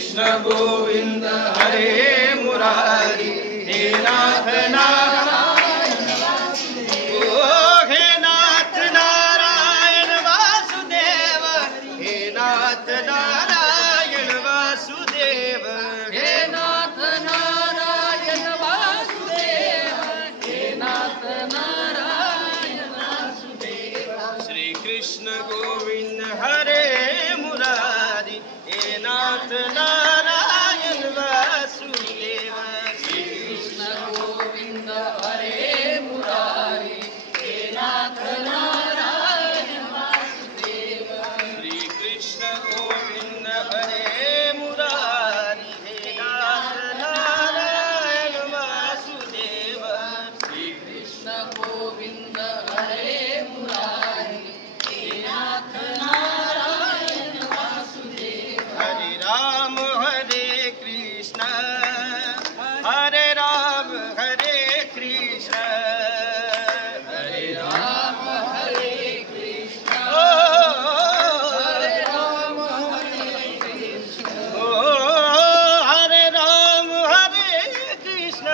कृष्ण गोविंद हरे मुरारी, हे नाथ नारायण हे नाथ नारायण वासुदेव, हे नाथ नारायण वासुदेव, हे नाथ नारायण वासुदेव, हे नाथ नारायण वासुदेव। श्री कृष्ण गोविंद हरे मुरारी, हे नाथ नारायण वासुदेव। श्री कृष्ण गोविंद हरे मुरारी, हे नाथ नारायण वासुदेव। श्री कृष्ण गोविंद हरे मुरारी, हे नाथ नारायण वासुदेव। श्री कृष्ण गोविंद हरे मुरारी, हे नाथ नारायण वासुदेव। हरे राम हरे कृष्ण, हरे राम हरे कृष्ण, हरे राम हरे कृष्ण, ओ हरे राम हरे कृष्ण, हरे राम हरे कृष्ण,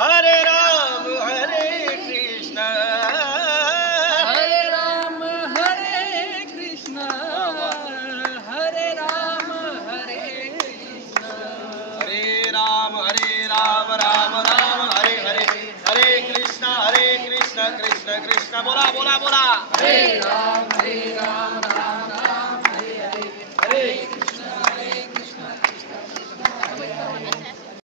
हरे राम हरे कृष्ण, हरे राम हरे कृष्ण, हरे राम हरे कृष्ण, हरे राम राम राम हरे हरे, हरे कृष्ण कृष्ण कृष्ण बोला बोला बोला। हरे राम